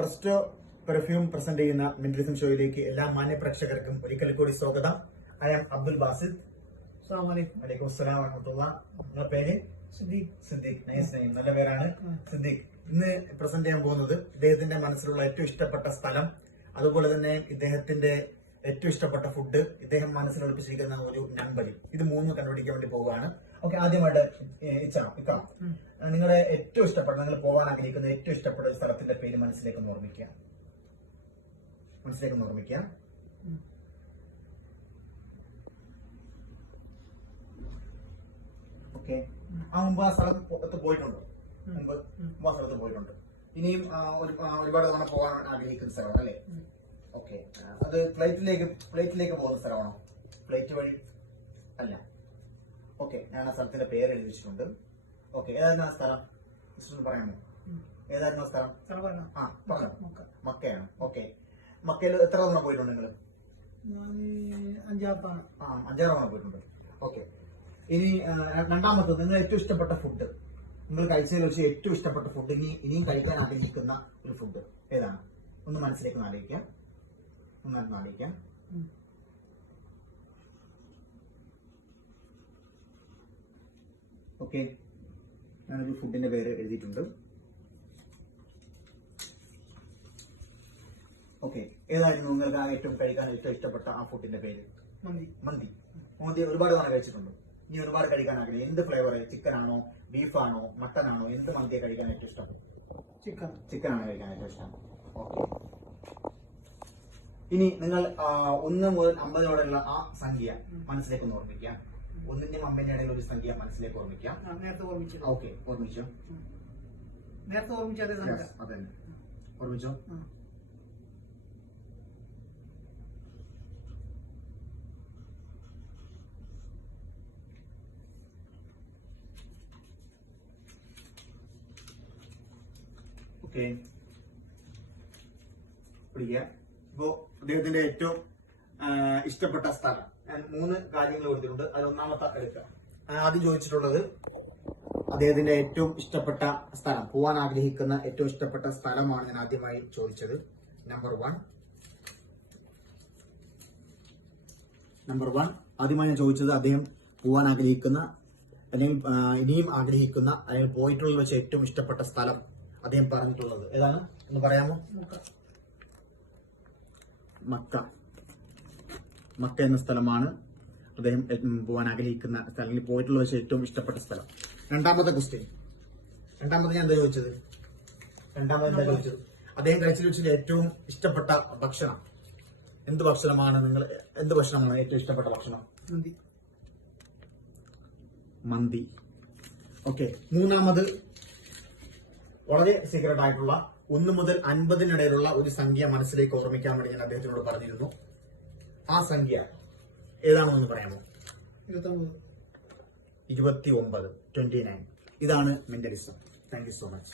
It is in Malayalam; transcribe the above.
പ്രസ്റ്റോ പെർഫ്യൂം പ്രസന്റ് ചെയ്യുന്ന മിൻട്രിസം ഷോയിലേക്ക് എല്ലാ മാന്യ പ്രേക്ഷകർക്കും ഒരിക്കൽ കൂടി സ്വാഗതം. I am Abdul Basid. അസ്സാമലൈക്കും വലൈക്കും അസ്സലാം വറഹമത്തുള്ള. നിങ്ങളുടെ പേര്? സിദ്ദീഖ്. സിദ്ദീഖ്. Nice name. നല്ല പേരാണ്. സിദ്ദീഖ്. ഇന്ന് പ്രസന്റ് ചെയ്യാൻ പോകുന്നത് ഇദ്ദേഹത്തിന്റെ മനസ്സിലുള്ള ഏറ്റവും ഇഷ്ടപ്പെട്ട സ്ഥലം അതുപോലെ തന്നെ ഇദ്ദേഹത്തിന്റെ ഏറ്റവും ഇഷ്ടപ്പെട്ട ഫുഡ് ഇദ്ദേഹം മനസ്സിലൊളിപ്പിച്ചിരിക്കുന്ന ഒരു നമ്പരി ഇത് മൂന്ന് കണ്ടുപിടിക്കാൻ വേണ്ടി പോവുകയാണ്. ഓക്കെ ആദ്യമായിട്ട് ഇച്ചണം ഇക്കണം നിങ്ങളെ ഏറ്റവും ഇഷ്ടപ്പെട്ട നിങ്ങൾ പോകാൻ ആഗ്രഹിക്കുന്ന ഏറ്റവും ഇഷ്ടപ്പെട്ട ഒരു സ്ഥലത്തിന്റെ പേര് മനസ്സിലേക്ക് ഓർമ്മിക്കുക. മനസ്സിലേക്ക് ഓർമ്മിക്കുക. ഓക്കെ. ആ മുമ്പ് ആ സ്ഥലത്ത് പോയിട്ടുണ്ട്. മുമ്പ് മുമ്പ് ആ സ്ഥലത്ത് പോയിട്ടുണ്ട്. ഇനിയും ഒരു- ഒരുപാട് തവണ പോകാൻ ആഗ്രഹിക്കുന്ന സ്ഥലമാണ് അല്ലേ? ഓക്കെ. അത് ഫ്ലൈറ്റിലേക്ക് ഫ്ലൈറ്റിലേക്ക് പോകുന്ന സ്ഥലമാണോ? ഫ്ലൈറ്റ് വഴി അല്ല. ഓക്കെ ഞാൻ ആ സ്ഥലത്തിന്റെ പേര് എഴുതി വെച്ചിട്ടുണ്ട് ഓക്കെ ഏതായിരുന്നു ആ സ്ഥലം? മിസ്റ്റർ പറയാമോ ഏതായിരുന്നു ആ സ്ഥലം? ആ പറഞ്ഞു മക്കയാണ്. ഓക്കെ. മക്കയിൽ എത്ര തവണ പോയിട്ടുണ്ട് നിങ്ങൾ ആ അഞ്ചാറ് തവണ പോയിട്ടുണ്ട്. ഓക്കെ. ഇനി രണ്ടാമത്തെ രണ്ടാമത്തത് നിങ്ങൾ ഏറ്റവും ഇഷ്ടപ്പെട്ട ഫുഡ് നിങ്ങൾ കഴിച്ചതിൽ വെച്ച് ഏറ്റവും ഇഷ്ടപ്പെട്ട ഫുഡ് ഇനി ഇനിയും കഴിക്കാൻ ആഗ്രഹിക്കുന്ന ഒരു ഫുഡ് ഏതാണ്? ഒന്ന് മനസ്സിലേക്ക് ആലോചിക്കാം. ഒന്ന് ആലോചിക്കാം. ഓക്കെ. ഞാനൊരു ഫുഡിന്റെ പേര് എഴുതിയിട്ടുണ്ട്. ഓക്കെ. ഏതായിരുന്നു നിങ്ങൾക്ക് ആ ഏറ്റവും കഴിക്കാൻ ഏറ്റവും ഇഷ്ടപ്പെട്ട ആ ഫുഡിന്റെ പേര്? മന്തി. മന്തി. മന്തി ഒരുപാട് തവണ കഴിച്ചിട്ടുണ്ട്. ഇനി ഒരുപാട് കഴിക്കാൻ ആഗ്രഹം. എന്ത് ഫ്ലേവർ ചിക്കൻ ആണോ ബീഫാണോ? മട്ടൺ ആണോ എന്ത് മന്തിയെ കഴിക്കാൻ ഏറ്റവും ഇഷ്ടം ചിക്കൻ. ചിക്കൻ ആണ് കഴിക്കാൻ ഏറ്റവും ഇഷ്ടം. ഓക്കെ. ഇനി നിങ്ങൾ ഒന്ന് മുതൽ അമ്പതിനോടുള്ള ആ സംഖ്യ മനസ്സിലേക്ക് ഒന്ന് ഓർമ്മിക്കാം ഒന്നിന്റെയും അമ്പതിന്റെ ഇടയിൽ ഒരു സംഖ്യ മനസ്സിലേക്ക് ഓർമ്മിക്കാം. നേരത്തെ ഓർമ്മിച്ചത്. ഓക്കെ ഓർമ്മിച്ചോ. നേരത്തെ ഓർമ്മിച്ച അതേ സംഖ്യ. അതന്നെ. ഓർമ്മിച്ചോ. ഓക്കെ. പിടിക്കുക. ഇപ്പോ അദ്ദേഹത്തിന്റെ ഏറ്റവും ഇഷ്ടപ്പെട്ട സ്ഥലം. ഞാൻ മൂന്ന് കാര്യങ്ങൾ കൊടുത്തിട്ടുണ്ട്. അതിൽ ഒന്നാമത്തെ എടുക്കുക ആദ്യം ചോദിച്ചിട്ടുള്ളത് അദ്ദേഹത്തിന്റെ ഏറ്റവും ഇഷ്ടപ്പെട്ട സ്ഥലം പോവാൻ ആഗ്രഹിക്കുന്ന ഏറ്റവും ഇഷ്ടപ്പെട്ട സ്ഥലമാണ് ഞാൻ ആദ്യമായി ചോദിച്ചത്. നമ്പർ വൺ നമ്പർ വൺ ആദ്യമായി ഞാൻ ചോദിച്ചത് അദ്ദേഹം പോവാൻ ആഗ്രഹിക്കുന്ന അല്ലെങ്കിൽ ഇനിയും ആഗ്രഹിക്കുന്ന അല്ലെങ്കിൽ പോയിട്ടുള്ള വെച്ച് ഏറ്റവും ഇഷ്ടപ്പെട്ട സ്ഥലം അദ്ദേഹം പറഞ്ഞിട്ടുള്ളത്. ഏതാണ്? ഒന്ന് പറയാമോ? മക്ക. മക്ക എന്ന സ്ഥലമാണ്. അദ്ദേഹം പോകാൻ ആഗ്രഹിക്കുന്ന സ്ഥലം പോയിട്ടുള്ള വെച്ച് ഏറ്റവും ഇഷ്ടപ്പെട്ട സ്ഥലം. രണ്ടാമത്തെ ക്വസ്റ്റ്യൻ രണ്ടാമത് ഞാൻ എന്താ ചോദിച്ചത്? രണ്ടാമത് എന്താ ചോദിച്ചത്? അദ്ദേഹം കഴിച്ചു വെച്ചാൽ ഏറ്റവും ഇഷ്ടപ്പെട്ട ഭക്ഷണം എന്ത് ഭക്ഷണമാണ്? നിങ്ങൾ എന്ത് ഭക്ഷണമാണ് ഏറ്റവും ഇഷ്ടപ്പെട്ട ഭക്ഷണം? മന്തി. മന്തി. ഓക്കെ മൂന്നാമത് വളരെ സീക്രട്ട് ആയിട്ടുള്ള ഒന്ന് മുതൽ അൻപതിനിടയിലുള്ള ഒരു സംഖ്യ മനസ്സിലേക്ക് ഓർമ്മിക്കാൻ വേണ്ടി ഞാൻ അദ്ദേഹത്തിനോട് പറഞ്ഞിരുന്നു. ആ സംഖ്യ ഏതാണെന്ന് പറയാമോ? ഇരുപത്തി ഒമ്പത് ട്വന്റി നയൻ ഇതാണ് mentalism thank you so much